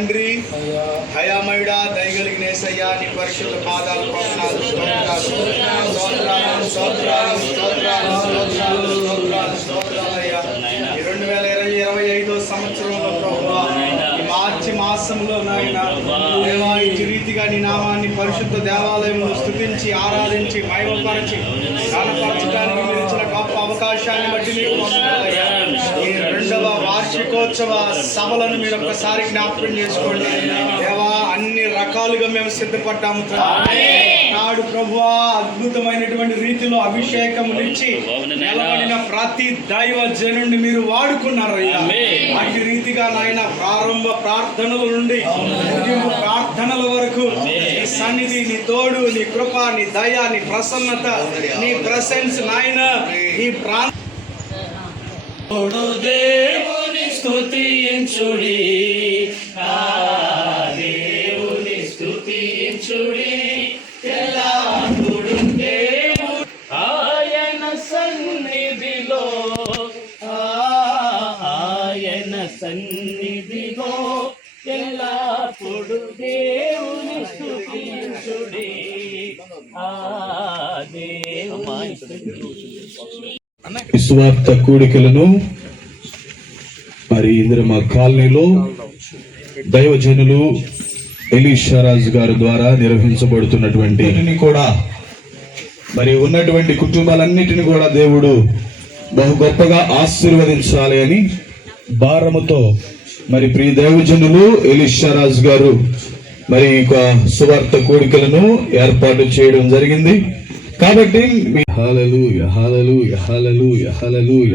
తండ్రి హయామయుడా దయగలిగిన యేసయ్యా నీ పరిశుద్ధ పాదాలు పట్టణాలు స్తోత్రాలు. స్తోత్రాలు స్తోత్రాలు స్తోత్రాలు స్తోత్రాలు స్తోత్రాలు స్తోత్రాలయ్యా. ఈ రెండు వేల ఇరవై ఇరవై ఐదో సంవత్సరంలో ప్రభువా ఈ మార్చి మాసంలో నాయన దేవా ఇటు రీతిగా నీ నామాన్ని పరిశుద్ధ దేవాలయంలో స్థుతించి ఆరాధించి మహిమపరచి కనపరచడానికి మీరు ఇచ్చిన గొప్ప అవకాశాన్ని బట్టి నీకు వందనాలయ్యా. వార్షికోత్సవ సభలను మీరు ఒక్కసారి జ్ఞాపకం చేసుకోండి. దేవా అన్ని రకాలుగా మేము సిద్ధపడ్డాము. నాడు ప్రభువా అద్భుతమైనటువంటి రీతిలో అభిషేకమునిచ్చి నిలబడిన ప్రతి దైవ జనుడిని మీరు వాడుకున్నారు అయ్యా. అటు రీతిగా నాయన ప్రారంభ ప్రార్థనల నుండి ముగింపు ప్రార్థనల వరకు నీ సన్నిధి నీ తోడు నీ కృప నీ దయ నీ ప్రసన్నత నీ ప్రెసెన్స్ నాయన ఈ ప్రాంత తోడు స్తుతించుడి ఆ దేవుని స్తుతించుడి ఎల్లప్పుడు దేవుడు ఆయన సన్నిధిలో. ఆయన సన్నిధిలో ఎల్లప్పుడు దేవుని స్తుతించుడి విశ్వార్త కూడికలను మరి ఇందిరమ కాలనీలో దైవజనులు ఎలీషారాజు గారి ద్వారా నిర్వహించబడుతున్నటువంటి కూడా మరి ఉన్నటువంటి కుటుంబాలన్నిటిని కూడా దేవుడు బహు గొప్పగా ఆశీర్వదించాలి అని భారముతో మరి ప్రియ దైవజనులు ఎలీషారాజు గారు మరి ఒక సువార్త కోడికలను ఏర్పాటు చేయడం జరిగింది. కాబట్టి హాలలుయ హాలలుయ హాలలుయ హాలలుయ.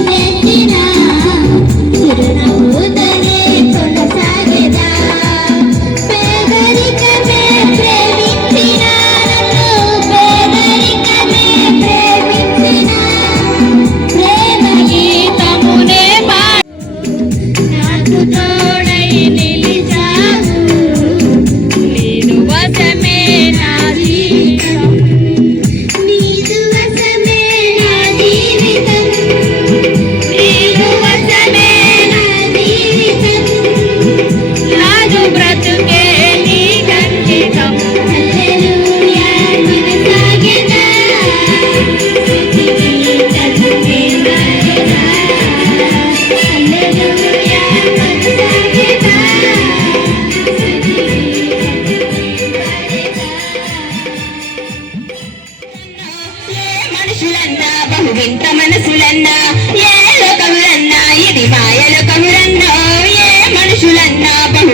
ఇది ఏ మనుషులన్నా బహు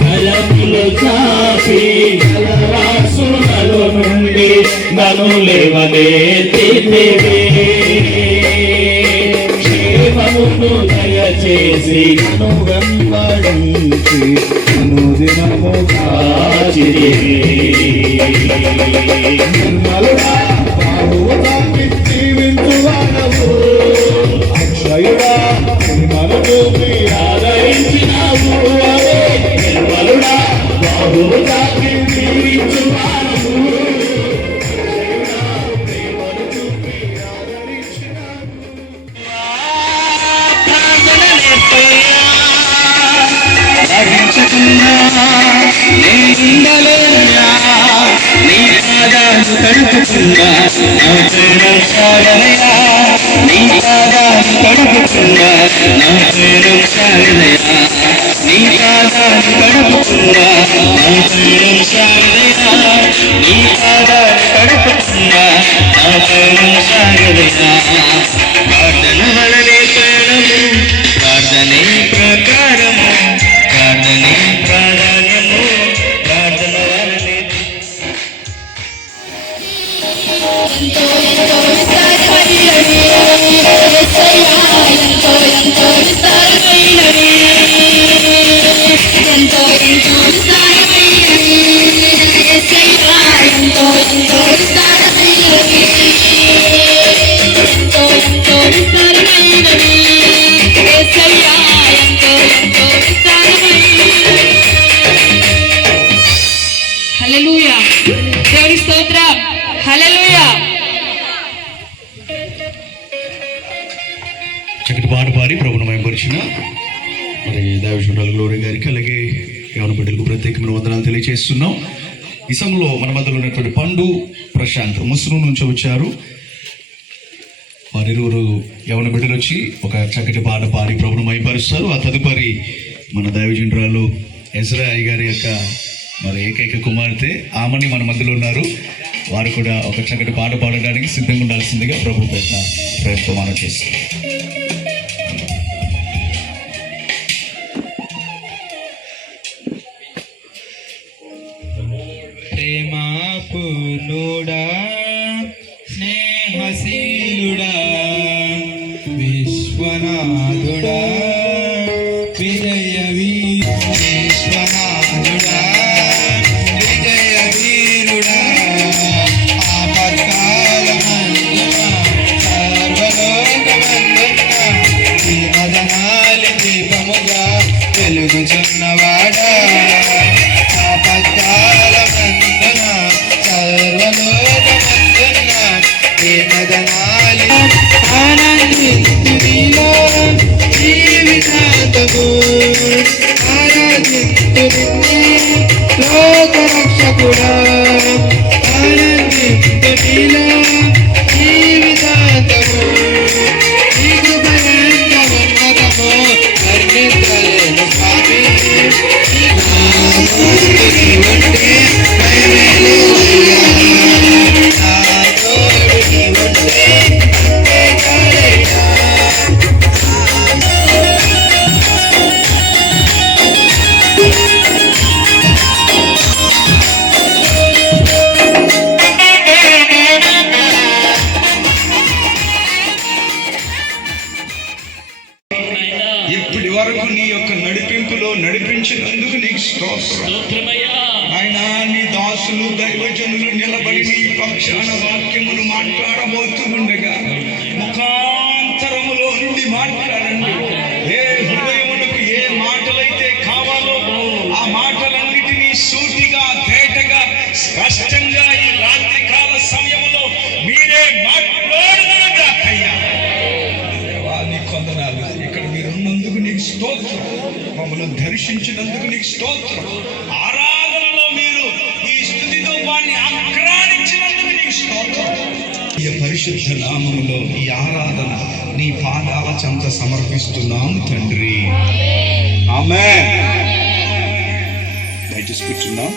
బలములు చాపి రాసులలో నుండి నన్ను లేవనెత్తితివి క్షేమమును దయ చేసి వెంబడించి అనుదినము కాచితివి. నిర్మలుడా జీవించువాడవు అక్షయుడా తడుపుతున్నా నవ్వుతున్న సాధనయా నీ పాదాలు తడుపుతున్నా నవ్వుతున్న సాధనయా నీ పాదాలు తడుపుతున్నా శారదా నీ పాదాలు కడుపుతున్నా బాహువుగా జీవించువాడవు ప్రార్థన తెలియజేస్తున్నాం ఈ సమయంలో మన మధ్యలో ఉన్నటువంటి పండు ప్రశాంత్ ముస్లిం నుంచి వచ్చారు. వారిరువురు యవన బిడ్డలు వచ్చి ఒక చక్కటి పాట పాడి ప్రభును మైపరుస్తారు ఆ తదుపరి మన దైవజండ్రాలు ఎజ్రాయ్ గారి యొక్క మరి ఏకైక కుమార్తె ఆమెని మన మధ్యలో ఉన్నారు. వారు కూడా ఒక చక్కటి పాట పాడడానికి సిద్ధంగా ఉండాల్సిందిగా ప్రభు పెద్ద ప్రయత్నం చేస్తారు. ఆనందించునిలో జీవితాంతము ఆరాధించు లోకరక్షకుడా. ఇప్పటి వరకు నీ యొక్క నడిపింపులో నడిపించినందుకు నీకు ఆయన నీ దాసులు దైవజనులు నిలబడి నీ పక్షాన వాక్యమును మాట్లాడబోతూ ఉండగా దర్శించినందుకు నీకు స్తోత్రం. ఆరాధనలో మీరు ఈ స్థుతితో వారిని ఆక్రానించినందుకు నీకు స్తోత్రం. ఈ పరిశుద్ధ నామములో ఈ ఆరాధన నీ పాదాల చెంత సమర్పిస్తున్నాం తండ్రి. ఆమె దయచేసి కూర్చున్నాం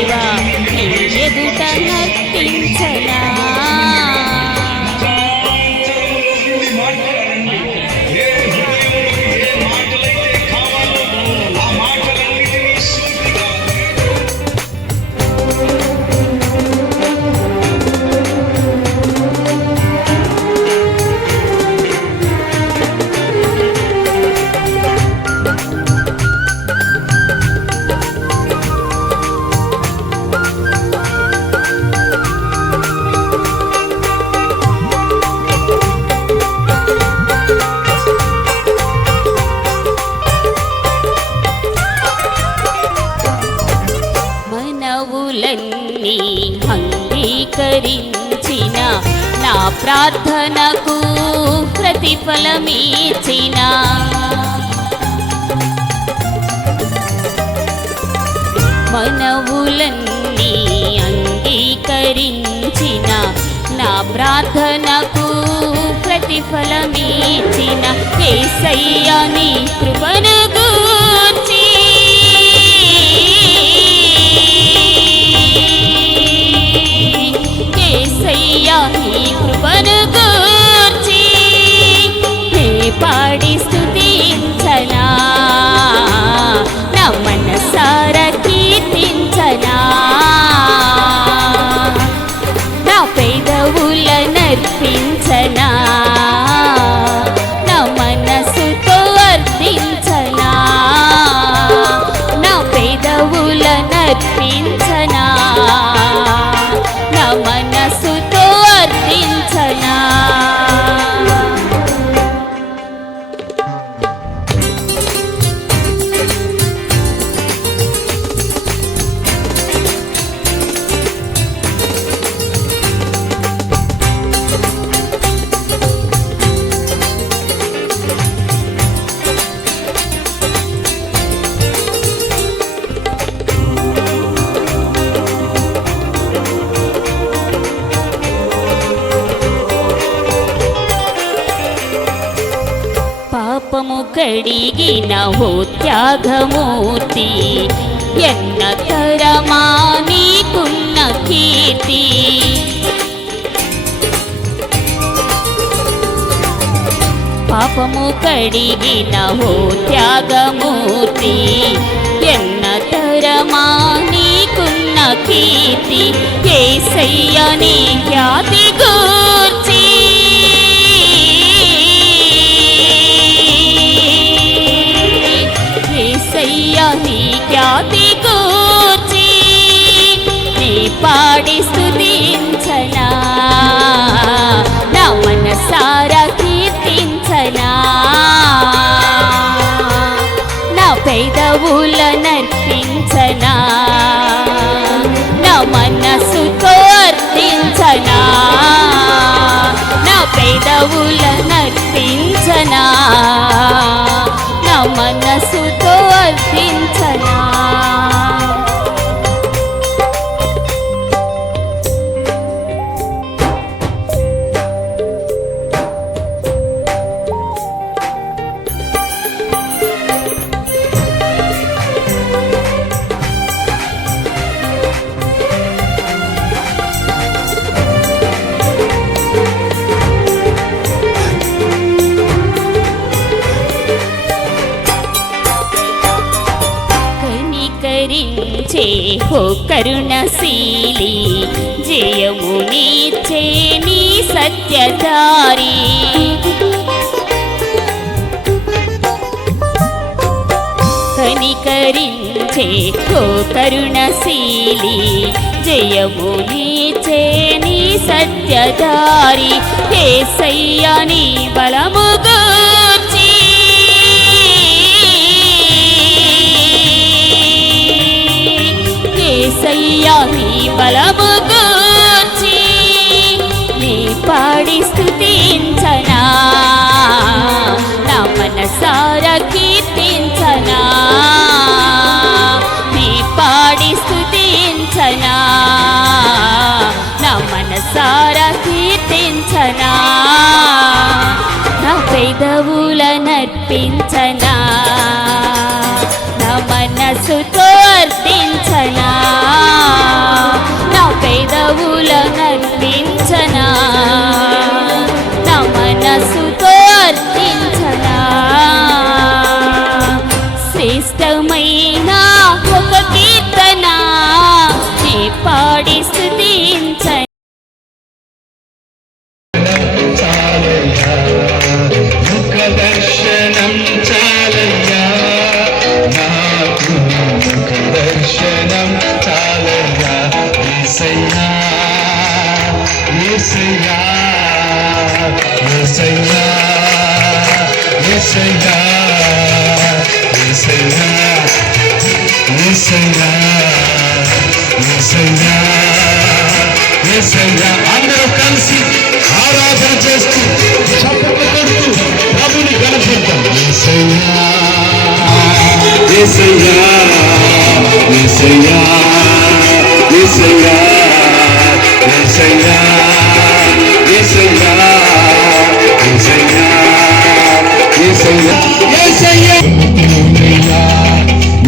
దేవా ఎదుట నర్తించరా స్వీకరించిన నా ప్రార్థనకు ప్రతిఫలమిచ్చిన. మనవులన్నీ అంగీకరించిన నా ప్రార్థనకు ప్రతిఫలమిచ్చిన. ఏసయ్య నీ కృపను గూర్చి ఏసయ్య నీ కృపను గూర్చి నే పాడి స్తుతించనా నా మనసార కీర్తించనా? నా పెదవుల పాపము కడిగిన ఓ త్యాగమూర్తి ఎన్న తరమా నీకున్న కీర్తి పాపము కడిగిన ఓ త్యాగమూర్తి ఎన్న తరమా నీకున్న కీర్తి ఏసయ్య నీ ఖ్యాతి గూర్చి ఏసయ్య ఖ్యాతి కూర్చి నీ పాడి స్తుతించనా? నా మనసారా కీర్తించనా? నా పెదవుల నర్పించనా? నా మనసు కోర్తించనా? నా పెదవుల జయము నీచే నీ సత్యధారి. కనికరించే హో కరుణశీలి జయము నీచే నీ సత్యధారి. హే సయ్యాని బలము గూర్చి. ఏసయ్యా బలము పాడి స్థుతించనా? నా మనసార కీర్తించనా? నీ పాడి స్థుతించనా? నా మనసార కీర్తించనా? నా పెదవుల నర్పించనా? Hüseyin'e Hüseyin'e Hüseyin'e Hüseyin'e Hüseyin'e Hüseyin'e అందరూ కలిసి ఆరాధన చేస్తూ చప్పట్లు కొడుతూ ప్రభుని కనిపిద్దాం ఏసయ్యా ఏసయ్యా ఏసయ్యా ఏసయ్యా ఏసయ్యా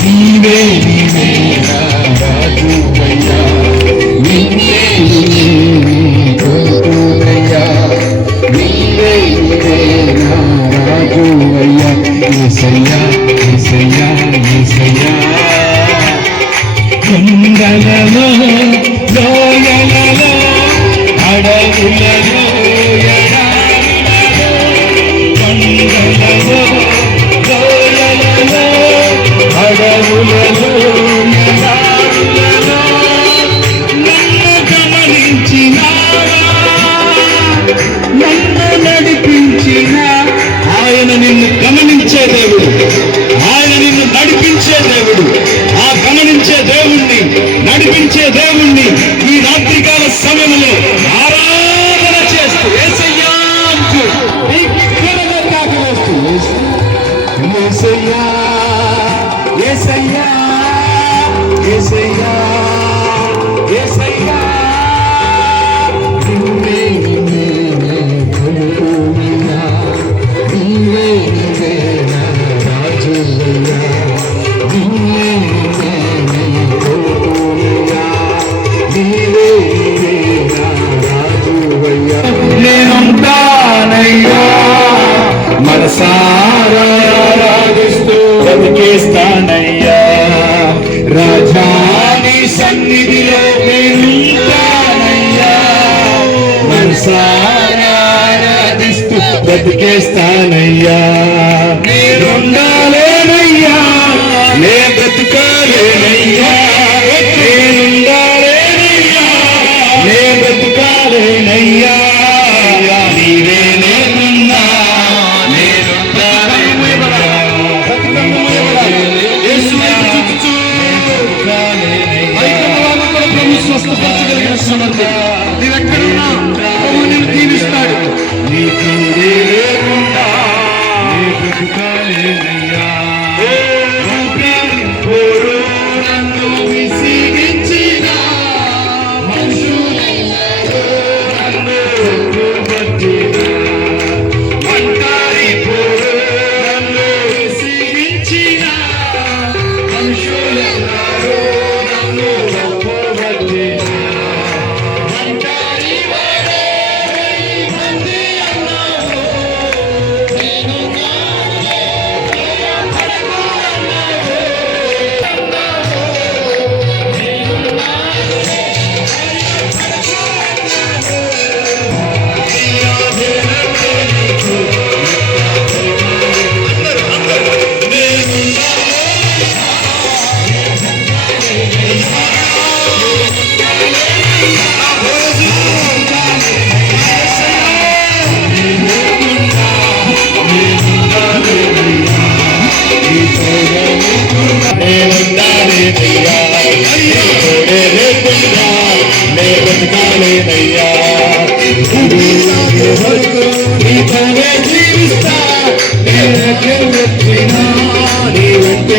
నీవే నీవే రాజువయ్యా నీవే నీవే నీవే రాజువయ్యా ఏసయ్యా